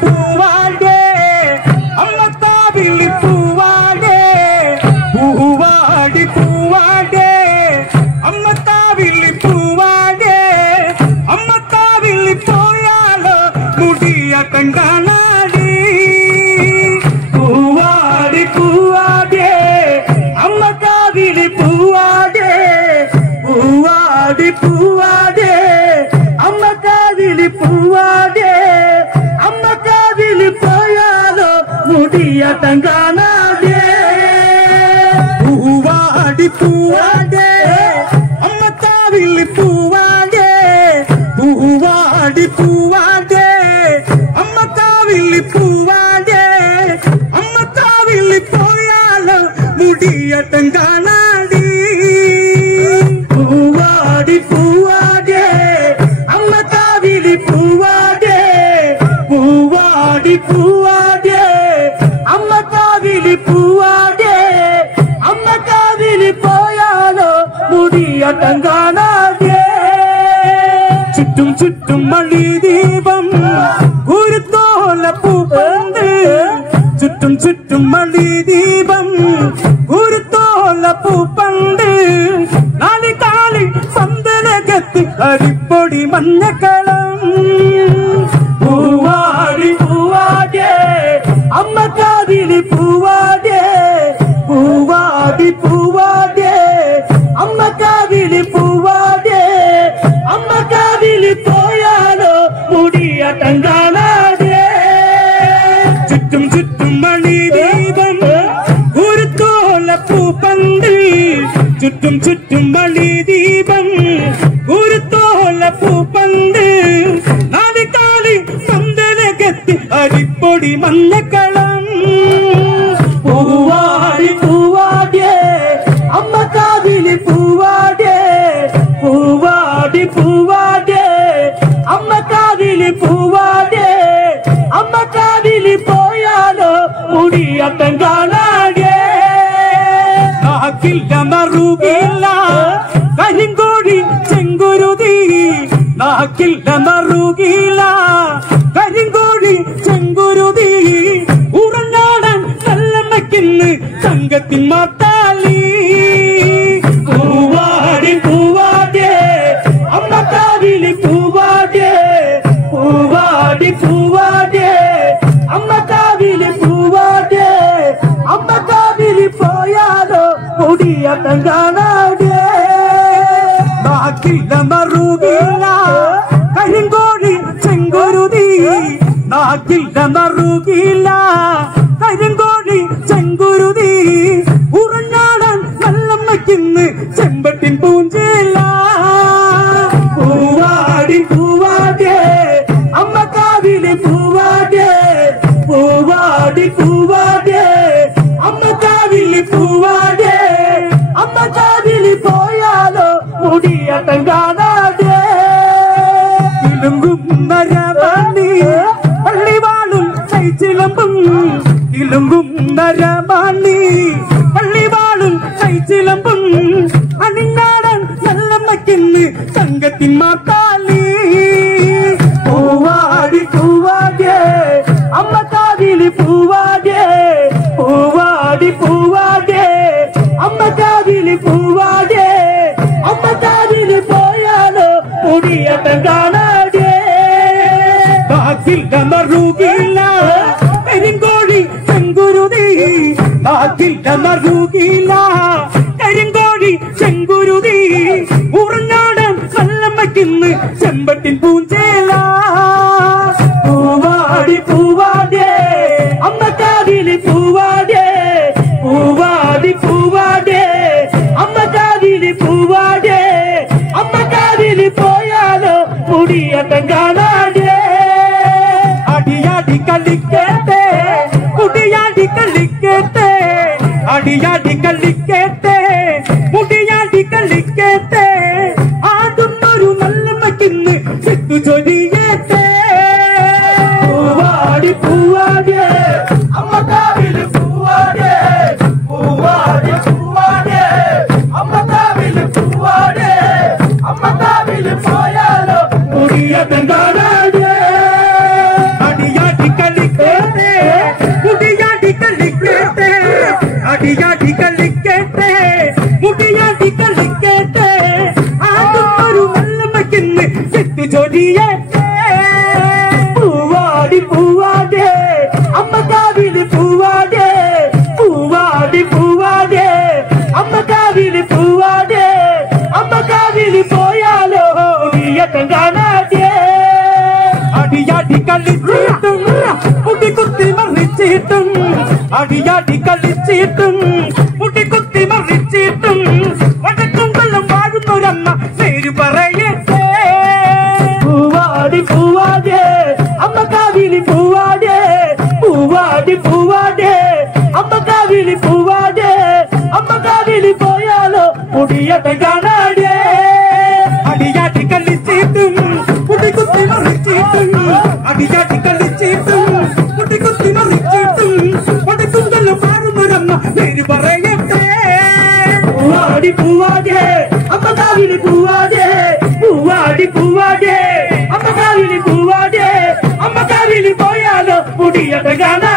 പൂവാടേ അമ്മക്കാവിലി പൂവാടേ പൂവാടി പൂവാടേ അമ്മക്കാവിലി പൂവാടേ അമ്മക്കാവിലി പോയാലോ മുടിയാട്ടം കാണാടി പൂവാടി പൂവാടേ അമ്മക്കാവിലി പൂവാടേ പൂവാടി പൂവാടേ അമ്മക്കാവിലി പൂവാടേ അമ്മക്കാവിലി പോയാലോ മുടിയാട്ടം കാണാടേ പൂവാടി പൂവാടേ അമ്മക്കാവിലി പൂവാടേ പൂവാടി പൂവാടേ അമ്മക്കാവിലി പൂവാടേ അമ്മക്കാവിലി പോയാലോ മുടിയാട്ടം കാണാടി പൂവാടി പൂവാടേ അമ്മക്കാവിലി പൂവാടേ പൂവാടി പൂവാടേ അമ്മക്കാവിലി പൂവാടേ അമ്മക്കാവിലി പോയാലോ മുടിയാട്ടം കാണാടേ ചുറ്റും ചുറ്റും മണി ദീപം ഒരു തോല പൂപ്പന്ത് ചുറ്റും ചുറ്റും മണി ദീപം ഒരു തോല പൂപ്പന്ത് നാലി കാലി പന്തലകത്ത് അരിപ്പൊടി മഞ്ഞക്കളം പൂവാടി പൂവാടേ അമ്മക്കാവിലി പൂവാടേ പൂവാടി പൂവാടേ അമ്മക്കാവിലി പൂവാടേ അമ്മക്കാവിലി പോയാലോ മുടിയാട്ടം കാണാടേ ചുറ്റും ചുറ്റും മണി ദീപം ഒരു തോല പൂപ്പന്ത് ചുറ്റും ചുറ്റും മണി ദീപം ഒരു തോല പൂപ്പന്ത് നാലിക്കാലി പന്തലകത്ത് അരിപ്പൊടി മഞ്ഞക്കളം പൂവാടി പൂവാടേ അമ്മക്കാവിലി പൂവാടേ പൂവാടി പൂവാടേ അമ്മക്കാവിലി പൂവാടേ അമ്മക്കാവിലി പോയാലോ മുടിയാട്ടം കാണാടേ നാക്കില്ല മറുകില്ല കരിങ്കോഴി ചെങ്കുരുതി നാക്കില്ല മറുകില്ല കരിങ്കോഴി ചെങ്കുരുതി ഉറഞ്ഞാടൻ കല്ലമ്മയ്ക്കിന്ന് സംഘത്തിൻ മാത്താലി പൂവാടി പൂവാടേ അമ്മക്കാവിലി പൂവാടേ പൂവാടി പൂവാടേ അമ്മക്കാവിലി പൂവാടേ അമ്മക്കാവിലി പോയാലോ മുടിയാട്ടം കാണാടേ നാക്കില്ല മറുകില്ല കരിങ്കോഴി ചെങ്കുരുതി നാക്കില്ല മറുകില്ല കരിങ്കോഴി ചെങ്കുരുതി ഉറഞ്ഞാടൻ കല്ലമ്മയ്ക്കിന്ന് ചെമ്പട്ടിൻ പൂഞ്ചേല പൂവാടി പൂവാടേ അമ്മക്കാവിലി പൂവാടേ പൂവാടി പൂവാടേ അമ്മക്കാവിലി പൂവാടേ അമ്മക്കാവിലി പോയാലോ മുടിയാട്ടം കാണാടേ ഇലുങ്കും നരമണി പള്ളിവാളും കൈച്ചിലമ്പും ഇലുങ്കും നരമണി പള്ളിവാളും കൈച്ചിലമ്പും അണിഞ്ഞാടൻ കല്ലമ്മയ്ക്കിന്ന് സംഘത്തിൻ മാത്താലി പൂവാടി പൂവാടേ അമ്മക്കാവിലി പൂവാടേ പൂവാടി പൂവാടേ അമ്മക്കാവിലി പൂവാടേ അമ്മക്കാവിലി പോയാലോ മുടിയാട്ടം കാണാടേ നാക്കില്ല മറുകില്ല കരിങ്കോഴി ചെങ്കുരുതി നാക്കില്ല മറുകില്ല കരിങ്കോഴി ചെങ്കുരുതി ഉറഞ്ഞാടൻ കല്ലമ്മയ്ക്കിന്ന് ചെമ്പട്ടിൻ പൂഞ്ചേല പൂവാടി പൂവാടേ അമ്മക്കാവിലി പൂവാടേ പൂവാടി പൂവാടേ അമ്മക്കാവിലി പൂവാടേ അമ്മക്കാവിലി പോയാലോ മുടിയാട്ടം കാണാടേ അടിയാടി കളിക്കട്ടെ മുടിയാടി കളിക്കട്ടെ അടിയാടി കളിക്കട്ടെ മുടിയാടി കളിക്കട്ടെ ആടുന്നൊരു നല്ലമ്മയ്ക്കിന്ന് ചെത്തു ചൊരിയട്ടെ പൂവാടി പൂവാടേ അമ്മക്കാവിലി പൂവാടേ പൂവാടി പൂവാടേ അമ്മക്കാവിലി പൂവാടേ അമ്മക്കാവിലി പോയാലോ മുടിയാട്ടം കാണാടേ അടിയാടി കളിച്ചിട്ടും മുടികുത്തി മറിച്ചിട്ടും അടിയാടി കളിച്ചിട്ടും മുടികുത്തി മറിച്ചിട്ടും വടക്കും കൊല്ലം വാഴുന്നൊരമ്മ പേര് പറയട്ടെ. പൂവാടി പൂവാടേ അമ്മ കാവിലി പൂവാടേ, പൂവാടി പൂവാടേ അമ്മ കാവിലി പൂവാടേ, അമ്മ കാവിലി പോയാലോ മുടിയട്ടെ കാണാടേ. അടിയാടി കളിച്ചിട്ടും മുടികുത്തി മറിച്ചിട്ടും അടിയാടി കളിച്ചിട്ടും മുടികുത്തി മറിച്ചിട്ടും വടക്കും കൊല്ലം വാഴുന്നൊരമ്മ പേര് പറയട്ടെ. പൂവാടി പൂവാടേ അമ്മ കാവിലി പൂവാടേ, പൂവാടി പൂവാടേ അമ്മ കാവിലി പൂവാടേ, അമ്മ കാവിലി പോയാലോ മുടിയട്ടെ കാണാ.